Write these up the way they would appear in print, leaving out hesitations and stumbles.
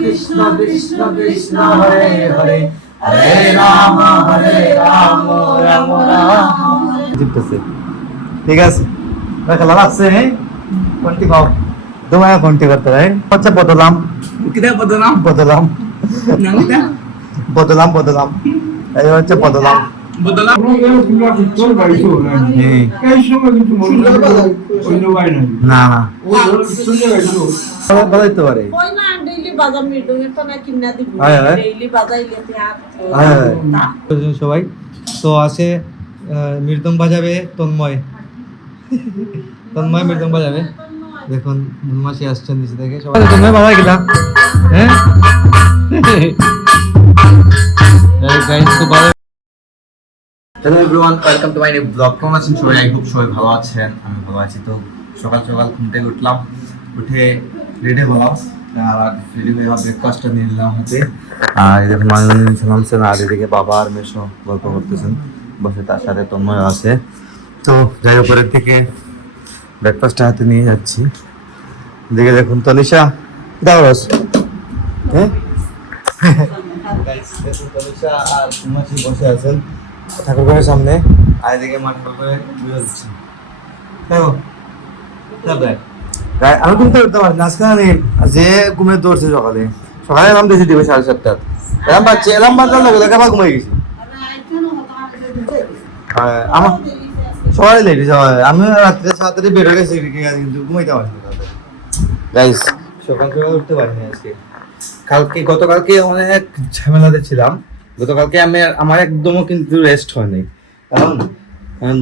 কৃষ্ণ কৃষ্ণ কৃষ্ণ হরে হরে হরে রাম রাম রাম। জিততেছে, ঠিক আছে খেলা লাগছে। হ্যাঁ কোনটি পাও তোমায় কোনটি করতে হয় হচ্ছে বদলাম বদলাম বদলাম বদলাম বদলাম এই হচ্ছে বদলাম বদলাম। না না বাজাইতে পারে সবাই তো আছে। মৃদং বাজাবে তন্ময়, তন্ময় মৃদং বাজাবে। দেখুন মাসি আসছেন নিচে থেকে, সবাই তন্ময় বাজায় কিনা। হ্যাঁ hello everyone, welcome to my new blog. কেমন আছেন সবাই? আই হোপ সবাই ভালো আছেন। আমি ভালো আছি। তো সকাল সকাল ঘুম থেকে উঠলাম, উঠে রেডি হলাম, আর রেডি হয়ে ব্রেকফাস্টটা নিয়ে নিলাম হাতে। আর এদিকে মানুষ সালামছেন, আর এদিকে বাবা আর মেশো গল্প করতেছেন বসে, তার সাথে তন্ময় আছে। তো যাই উপরের থেকে ব্রেকফাস্টটা হাতে নিয়ে যাচ্ছি। দেখে দেখুন তনিশা দাও রস। হ্যাঁ তনিশা আর সুমাসি বসে আছেন ঠাকুরঘরের সামনে, আর এদিকে মা ঠাকুর করে বুঝে দিচ্ছি। দেখো আমি কিন্তু করতে পারি আজকে যে ঘুমে দৌড়ছে সকালে সকালে এলাম বেশি দিবে 7:30। এলাম বাচ্চা এলাম বাচ্চার লোক দেখা ঘুমাই গেছি। আমার সবাই লেট, আমি রাত্রে 7:30 বের হয়ে গেছি, কিন্তু ঘুমাইতে পারিনি। গাইস সকাল সকাল উঠতে পারিনি আজকে। গতকালকে অনেক ঝামেলাতে ছিলাম। গতকালকে আমার একদমও কিন্তু রেস্ট হয়নি, কারণ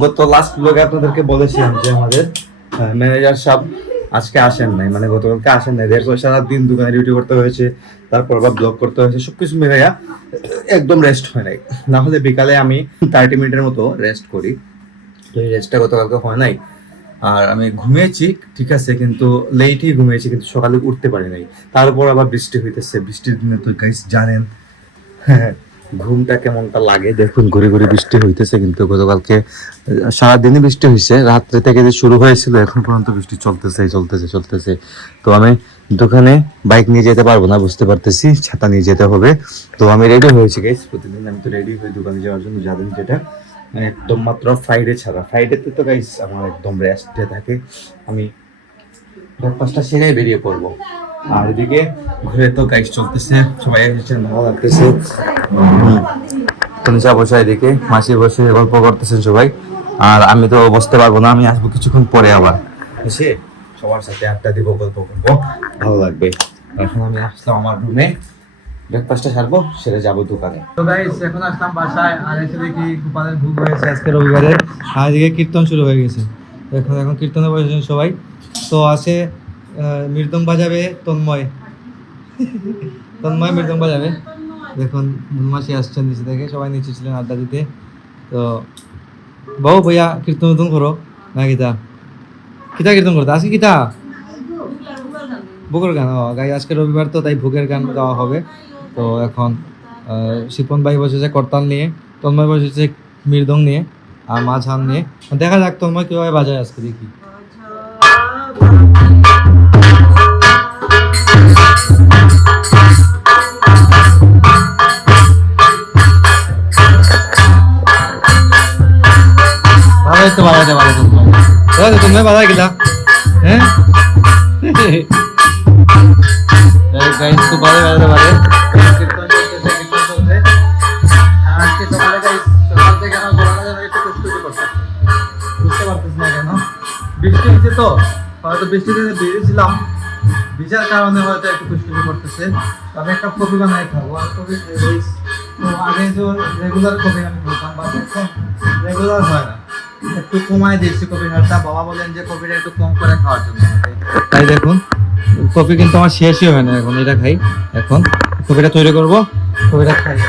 গত লাস্ট ব্লগে আপনাদেরকে বলেছিলাম যে আমাদের ম্যানেজার সাহেব আজকে আসেন নাই, মানে গতকালকে আসেন নাই। সারাদিন দোকানে ডিউটি করতে হয়েছে, তারপর আবার ব্লগ করতে হয়েছে, সবকিছু মিলাইয়া একদম রেস্ট হয় নাই। না হলে বিকালে আমি 30 মিনিটের মতো রেস্ট করি, তো এই রেস্টটা গতকালকে হয় নাই। আর আমি ঘুমিয়েছি ঠিক আছে, কিন্তু লেটই ঘুমিয়েছি, কিন্তু সকালে উঠতে পারি নাই। তারপর আবার বৃষ্টি হইতেছে, বৃষ্টির দিনে তো গাইস জানেন ঘুমটা কেমনটা লাগে। দেখুন ঘুরে ঘুরে বৃষ্টি হইতেছে, কিন্তু গতকালকে সারাদিনই বৃষ্টি হয়েছে, রাত্রে থেকে যে শুরু হয়েছিল এখন পর্যন্ত বৃষ্টি চলতেছে চলতেছে চলতেছে। তো আমি দোকানে বাইক নিয়ে যেতে পারবো না, বুঝতে পারতেছি, ছাতা নিয়ে যেতে হবে। তো আমি রেডি হয়েছি গাইস, প্রতিদিন আমি তো রেডি হই দোকানে যাওয়ার জন্য, যাবেন যেটা একদম মাত্র ফ্রাইডে ছাড়া। ফ্রাইডেতে তো গাইস আমার একদম রেস্ট ডে থাকে, আমি ব্রেকফাস্টটা সেরে বেরিয়ে পড়বো। আর এদিকে ঘুরে তো গাইস চলতেছে, সবাই এসেছেন, ভালো লাগতেছে। তনিশা বসে এদিকে, মাসি বসে গল্প করতেছেন সবাই। আর আমি তো বসতে পারবো না, আমি আসবো কিছুক্ষণ পরে, আবার এসে সবার সাথে আড্ডা দিব, গল্প করবো, ভালো লাগবে। এখন আমি আসলাম আমার রুমে, ব্রেকফাস্টটা সারবো, সেরে যাবো দোকানে। তো গাইস এখন আসলাম বাসায়, আর এসে দেখি গোপালের ভোগ হয়েছে আজকে রবিবারে, আর এদিকে কীর্তন শুরু হয়ে গেছে। এখন কীর্তনে বসেছেন সবাই। তো আছে মৃদং বাজাবে তন্ময়, তন্ময় মৃদং বাজাবে। দেখুন মাসি আসছেন নিচে থেকে, সবাই নিচে ছিলেন আড্ডা দিতে। তো বউ ভাইয়া কীর্তন নতুন করো না, গীতা কিতা কীর্তন করতে আজকে, গীতা ভোগের গান। গাই আজকে রবিবার তো, তাই ভোগের গান গাওয়া হবে। তো এখন শিপন ভাই বসেছে করতাল নিয়ে, তন্ময় বসেছে মৃদং নিয়ে, আর মা ঝান নিয়ে। দেখা যাক তন্ময় কিভাবে বাজায় আজকে, দেখি। তো বাজাতে পারে তন্ময়, তুমি বাজায় কিনা। হ্যাঁ গাইস খুব ভালো বাজাতে পারে। কীর্তন চলতেছে, কীর্তন চলছে। আজকে সকালে গাইস সকাল থেকে আমার গলাটা যেন একটু কুচকুচি করছে, বুঝতে পারতেছি না কেন। বৃষ্টি হয়েছে তো, হয়তো বৃষ্টিতে বেরিয়েছিলাম, ভিজার কারণে হয়তো একটু কুচকুচি করতেছে। আমি একটা কফি বানাই খাবো, আর কফি তো আগে তো রেগুলার কফি আমি খেতাম, বাট এখন রেগুলার হয় না, একটু কমায় দিয়েছি কফি খাওয়াটা। বাবা বলেন যে কফিটা একটু কম করে খাওয়ার জন্য। তাই দেখুন কফি কিন্তু আমার শেষই হয় না, এখন এটা খাই। এখন কফিটা তৈরি করবো, কফিটা খাই।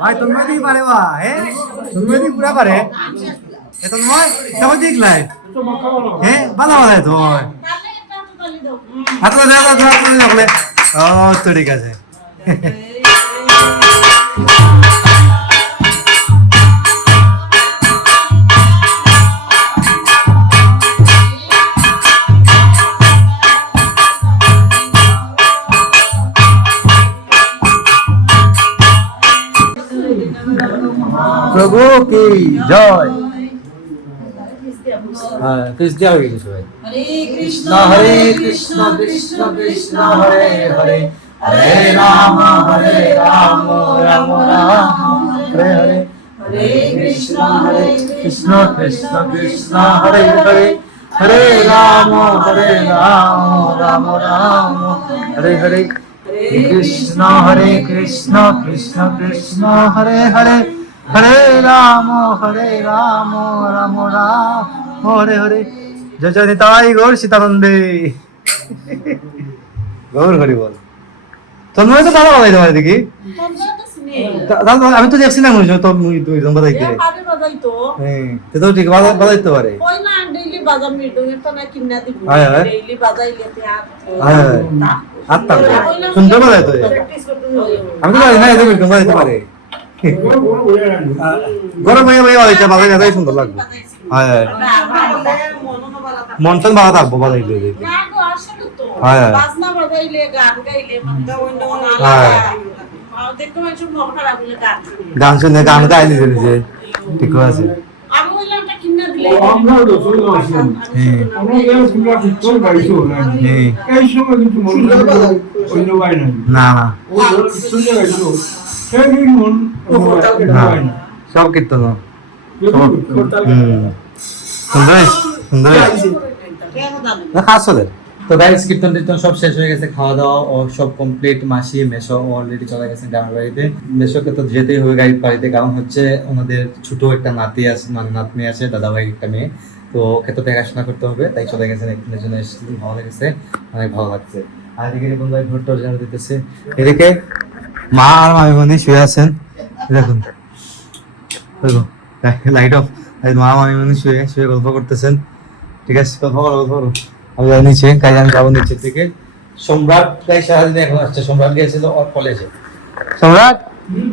ভাই তুমি পারে, পুরা পারে। এত নয় তাও দেখলাই হ্যাঁ ভালো ভালো তো হাত লাগলে ও তো ঠিক আছে প্রভু কি জয় হ্যাঁ কৃষ্ণ হয়ে গেছে সবাই হরে কৃষ্ণ কৃষ্ণ কৃষ্ণ হরে হরে হরে রাম রাম রাম হরে হরে হরে কৃষ্ণ কৃষ্ণ কৃষ্ণ হরে হরে হরে রাম রাম রাম হরে হরে কৃষ্ণ কৃষ্ণ কৃষ্ণ হরে হরে হরে রাম রাম রাম হরে হরে জয় জয় নিতাই গৌর সীতানন্দে গৌর হরি বল তন্ময় তো ভালো বাজাইতে পারে দেখি আমি তো দেখছি না মনে তো দুইজন বাজাইতে তো ঠিক বাজাইতে পারে সুন্দর বাজাইতে আমি তো জানি না এদের বাজাইতে পারে গরম হয়ে বাজাইতে বাজাই সুন্দর লাগবে হ্যাঁ মন টন ভালো থাকবো বাজাইলে হ্যাঁ গান শুনে গান গাই দিতে নিজে ঠিক আছে না না সব কীর্তন সুন্দর সুন্দর খাস চলে তো গাইস কীর্তন টীর্তন সব শেষ হয়ে গেছে খাওয়া দাওয়া ও সব কমপ্লিট মাসি মেশো অলরেডি চলে গেছে গ্রামের বাড়িতে মেশোকে তো যেতেই হবে গাড়ির বাড়িতে কারণ হচ্ছে ওনাদের ছোট একটা নাতি আছে মানে নাতনি আছে দাদাভাই একটা মেয়ে তো ওকে তো দেখাশোনা করতে হবে তাই চলে গেছেন একদিনের জন্য এসেছিলেন ভালো লেগেছে অনেক ভালো লাগছে আর এদিকে দেখুন ভাই ভোট টোট জানা দিতেছে এদিকে মা আর মামিমণি শুয়ে আছেন দেখুন লাইট অফ মা মামিমণি শুয়ে শুয়ে গল্প করতেছেন ঠিক আছে গল্প করো আমি যাই নিচে কাজ আমি যাবো নিচের থেকে সম্রাট প্রায় সারাদিন এখন আসছে সম্রাট গিয়েছিল ওর কলেজে সম্রাট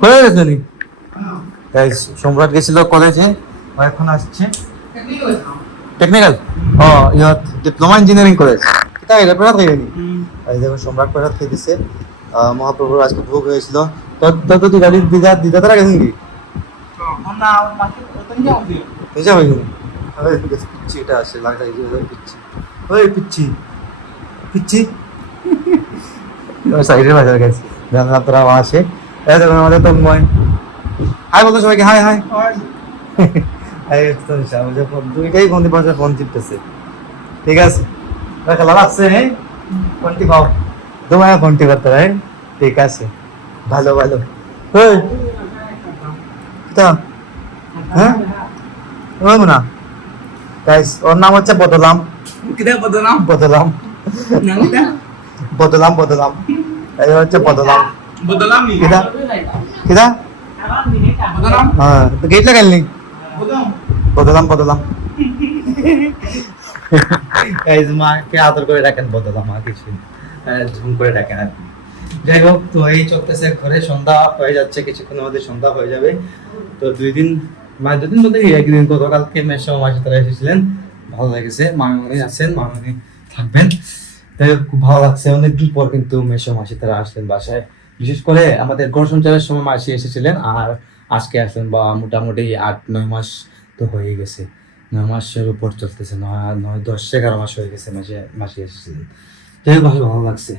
কলেজে গেছে নি তাই সম্রাট গেছিল কলেজে ও এখন আসছে টেকনিক্যাল ও ইয়ত ডিপ্লোমা ইঞ্জিনিয়ারিং কলেজ তাই এটা প্রসাদ খাই নি এই দেখো সম্রাট প্রসাদ খেয়ে দিচ্ছে মহাপ্রভুর আজকে ভোগ হয়েছিল তো তুই গাড়ি দিদা তারা গেছেন কি না পিচ্ছি এটা আসে লাগা পিচ্ছি ওই পিচ্ছি পিচ্ছি সাইডে বাজার গেছে জানলাম তোরা আসে এই দেখুন আমাদের তো হাই বলতো সবাইকে হাই হাই দুইটাই ফোন দিয়ে ফোন চিপতেছে ঠিক আছে খেলা লাগছে হ্যাঁ ফোনটি পাও তোমায় ফোনটি করতে হয় ঠিক আছে ভালো ভালো হ্যাঁ না গাইস ওর নাম হচ্ছে বদলাম বদলাম এই হচ্ছে বদলাম কিদা কিদা হ্যাঁ তো গেট লাগাইলি বদলাম গাইস মাকে আদর করে রাখেন বদলাম আর কিছু ঝুম করে রাখেন আর যাই হোক তো এই চলতেছে ঘরে সন্ধ্যা হয়ে যাচ্ছে কিছুক্ষণের মধ্যে সন্ধ্যা হয়ে যাবে তো দুদিন বলতে একদিন গতকালকে মেশো মাসে তারা এসেছিলেন ভালো লেগেছে মামিমণি আছেন মামিমণি থাকবেন তাই খুব ভালো লাগছে অনেকদিন পর কিন্তু মেশো মাসি তারা আসলেন বাসায় বিশেষ করে আমাদের ঘর সঞ্চারের সময় মাসি এসেছিলেন আর আজকে আসলেন বা মোটামুটি 8-9 মাস তো হয়ে গেছে 9 মাসের উপর চলতেছে 9-10-11 মাস হয়ে গেছে মাসি এসেছিলেন যাই হোক ভালো লাগছে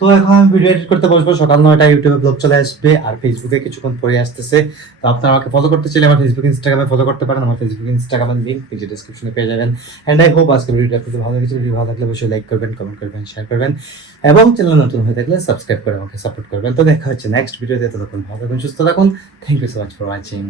তো এখন আমি ভিডিও এডিট করতে বসবো সকাল 9টায় ইউটিউবে ব্লগ চলে আসবে আর ফেসবুকে কিছুক্ষণ পরে আসতেছে তো আপনারা আমাকে ফলো করতে চাইলে আমার ফেসবুক ইনস্টাগ্রামে ফলো করতে পারেন আমার ফেসবুক ইনস্টাগ্রামের লিঙ্ক নিচে ডেসক্রিপশনে পেয়ে যাবেন এন্ড আই হোপ আজকের ভিডিওটা আপনাদের ভালো লেগেছে ভিডিও ভালো লাগলে অবশ্যই লাইক করবেন কমেন্ট করবেন শেয়ার করবেন এবং চ্যানেল নতুন হয়ে থাকলে সাবস্ক্রাইব করে আমাকে সাপোর্ট করবেন তো দেখা হচ্ছে নেক্সট ভিডিওতে ততক্ষণ ভালো থাকুন সুস্থ থাকুন thank you so much for watching